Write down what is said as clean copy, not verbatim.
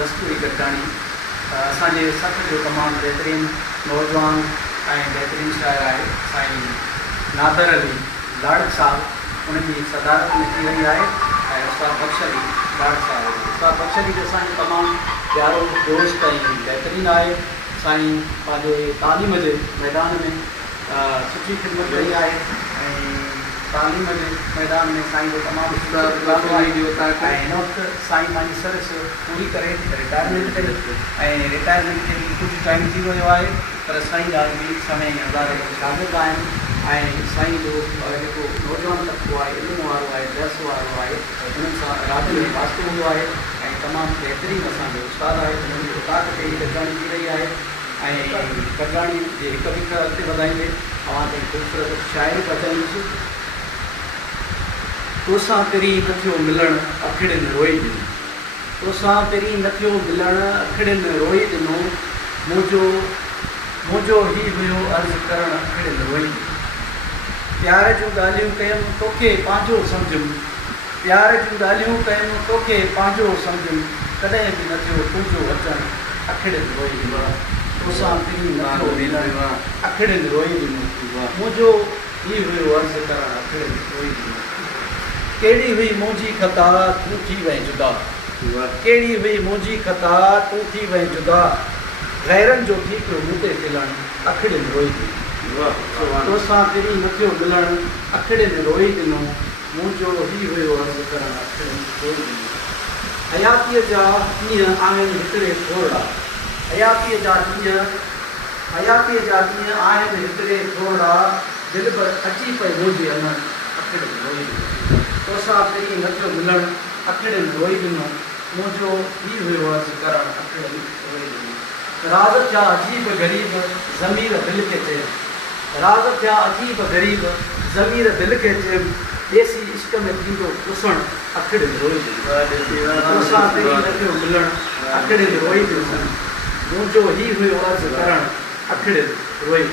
दस्तूरी कटाणी असांजे सख जो तमामु बहितरीनु नौजवान ऐं बहितरीनु शाइर आहे साईं नादर अली लाड़क साहब उनजी सदारत में थी रही आहे ऐं उस्ताद बख्श अली लाड़क साहब उस्ताद बख्श अली जो असांजो तमामु प्यारो दोस्त ऐं बहितरीनु आहे साईं पंहिंजे तालीम जे मैदान में सुठी ख़िदमत कई आहे ऐं तालीम जे मैदान में साईं जो तमामु ऐं हिन वक़्तु साईं पंहिंजी सर्विस पूरी करे रिटायरमेंट कई ऐं रिटायरमेंट खे कुझु टाइम थी वियो आहे पर साईं ॾाढी ॿी समय हज़ार शागिर्द आहिनि ऐं साईं जो जेको नौजवान तबिको आहे इल्मु वारो आहे दर्स वारो आहे उन्हनि सां राति में वास्तो हूंदो आहे ऐं तमामु बहितरीनु असांजो उस्ताद आहे उन्हनि जी उताद कई कटाणी थी रही आहे ऐं कटाणी जे हिकु हिकु अॻिते वधाईंदे तव्हां ते ख़ूबसूरत शाइरी पचाईंदुसि तोसां तेरी न थियो मिलणु अखिड़ियुनि रोई ॾिनो तोसां तेरी न थियो मिलणु अखिड़ियुनि रोई ॾिनो मुंहिंजो ही हुयो अर्ज़ु करणु अखिड़ियुनि रोई ॾिनो प्यार जूं ॻाल्हियूं कयमि तोखे पंहिंजो सम्झुमि प्यार जूं ॻाल्हियूं कयमि तोखे पंहिंजो सम्झुमि कॾहिं बि न थियो तुंहिंजो अचणु अखिड़ियुनि रोई ॾिनो तोसां तेरी न थियो मिलणु अखिड़ियुनि रोई ॾिनो मुंहिंजो ही हुयो अर्ज़ु करणु अखिड़ियुनि रोई ॾिनो कहिड़ी हुई मुंहिंजी ख़ता तूं थी वई जुदा कहिड़ी हुई मुंहिंजी ख़ता तूं थी वई जुदा गैरनि जो थी पियो मूं ते खिलणु अखिड़ियुनि रोई ॾिनो तोसां तेरी न थियो मिलणु अखिड़ियुनि रोई ॾिनो मुंहिंजो ही हुयो अर्ज़ु करणु अखिड़ियुनि रोई ॾिनो हयातीअ जा ॾींहं आहिनि हिकिड़े थोरा हयातीअ जा ॾींहं आहिनि हिकिड़े थोरा दिलि पर अची पई मुंहिंजी अञा अखिड़ियुनि रोई ॾिनो तोसां तेरी न थियो मिलणु अखिड़ियुनि रोई ॾिनो मुंहिंजो ही हुयो अर्ज़ु करणु अखिड़ियुनि रोई ॾिनो राज़ थिया अजीब ग़रीब ज़मीर दिलि खे चयमि राज़ थिया अजीब ग़रीब ज़मीर दिलि खे चयमि देसी इश्क में थींदो पुसणु अखिड़ियुनि रोई ॾिनो तोसां तेरी न थियो मिलणु अखिड़ियुनि रोई ॾिनो मुंहिंजो ही हुयो अर्ज़ु करणु अखिड़ियुनि रोई